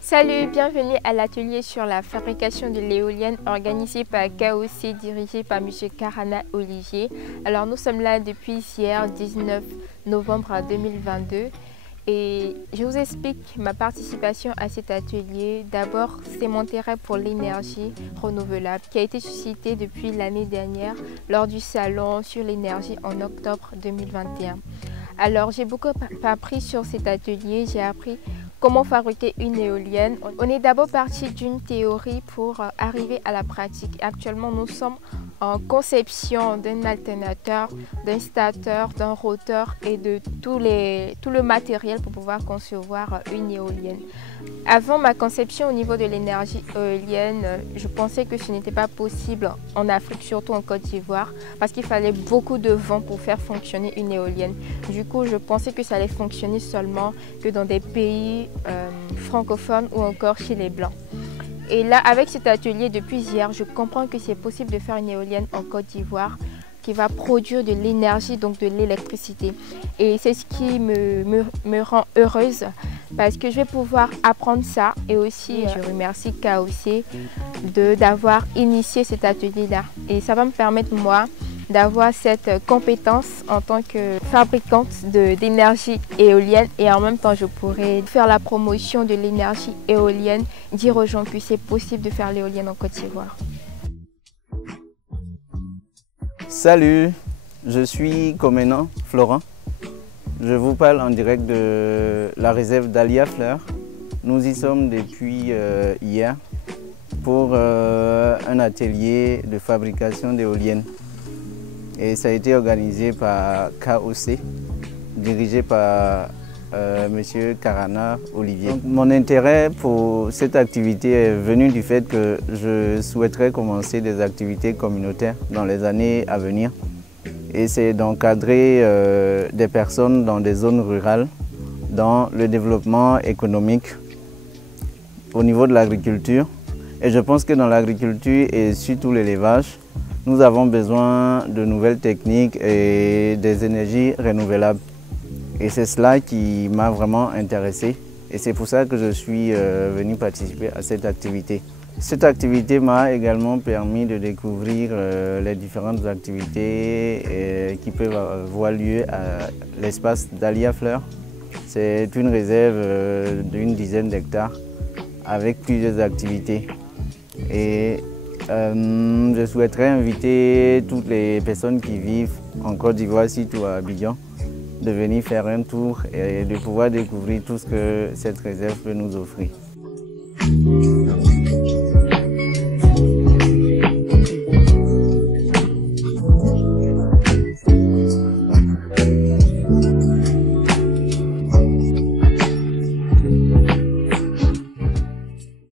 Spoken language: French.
Salut, bienvenue à l'atelier sur la fabrication de l'éolienne organisé par KOC, dirigé par M. Karana Olivier. Alors nous sommes là depuis hier 19 novembre 2022 et je vous explique ma participation à cet atelier. D'abord, c'est mon intérêt pour l'énergie renouvelable qui a été suscité depuis l'année dernière lors du salon sur l'énergie en octobre 2021. Alors j'ai beaucoup appris sur cet atelier, j'ai appris comment fabriquer une éolienne. On est d'abord parti d'une théorie pour arriver à la pratique. Actuellement, nous sommes en conception d'un alternateur, d'un stateur, d'un rotor et de tout le matériel pour pouvoir concevoir une éolienne. Avant ma conception au niveau de l'énergie éolienne, je pensais que ce n'était pas possible en Afrique, surtout en Côte d'Ivoire, parce qu'il fallait beaucoup de vent pour faire fonctionner une éolienne. Du coup, je pensais que ça allait fonctionner seulement que dans des pays francophones ou encore chez les Blancs. Et là, avec cet atelier, depuis hier, je comprends que c'est possible de faire une éolienne en Côte d'Ivoire qui va produire de l'énergie, donc de l'électricité. Et c'est ce qui me rend heureuse parce que je vais pouvoir apprendre ça. Et aussi, je remercie KOC d'avoir initié cet atelier-là. Et ça va me permettre, moi, d'avoir cette compétence en tant que fabricante d'énergie éolienne et en même temps je pourrais faire la promotion de l'énergie éolienne, dire aux gens que c'est possible de faire l'éolienne en Côte d'Ivoire. Salut, je suis Comenan Florent. Je vous parle en direct de la réserve d'Alia Fleur. Nous y sommes depuis hier pour un atelier de fabrication d'éoliennes. Et ça a été organisé par KOC, dirigé par M. Karana Olivier. Donc, mon intérêt pour cette activité est venu du fait que je souhaiterais commencer des activités communautaires dans les années à venir. Et c'est d'encadrer des personnes dans des zones rurales, dans le développement économique, au niveau de l'agriculture. Et je pense que dans l'agriculture et surtout l'élevage, nous avons besoin de nouvelles techniques et des énergies renouvelables. Et c'est cela qui m'a vraiment intéressé. Et c'est pour ça que je suis venu participer à cette activité. Cette activité m'a également permis de découvrir les différentes activités qui peuvent avoir lieu à l'espace d'Alia Fleur. C'est une réserve d'une dizaine d'hectares avec plusieurs activités. Et je souhaiterais inviter toutes les personnes qui vivent en Côte d'Ivoire, surtout à Abidjan, de venir faire un tour et de pouvoir découvrir tout ce que cette réserve peut nous offrir.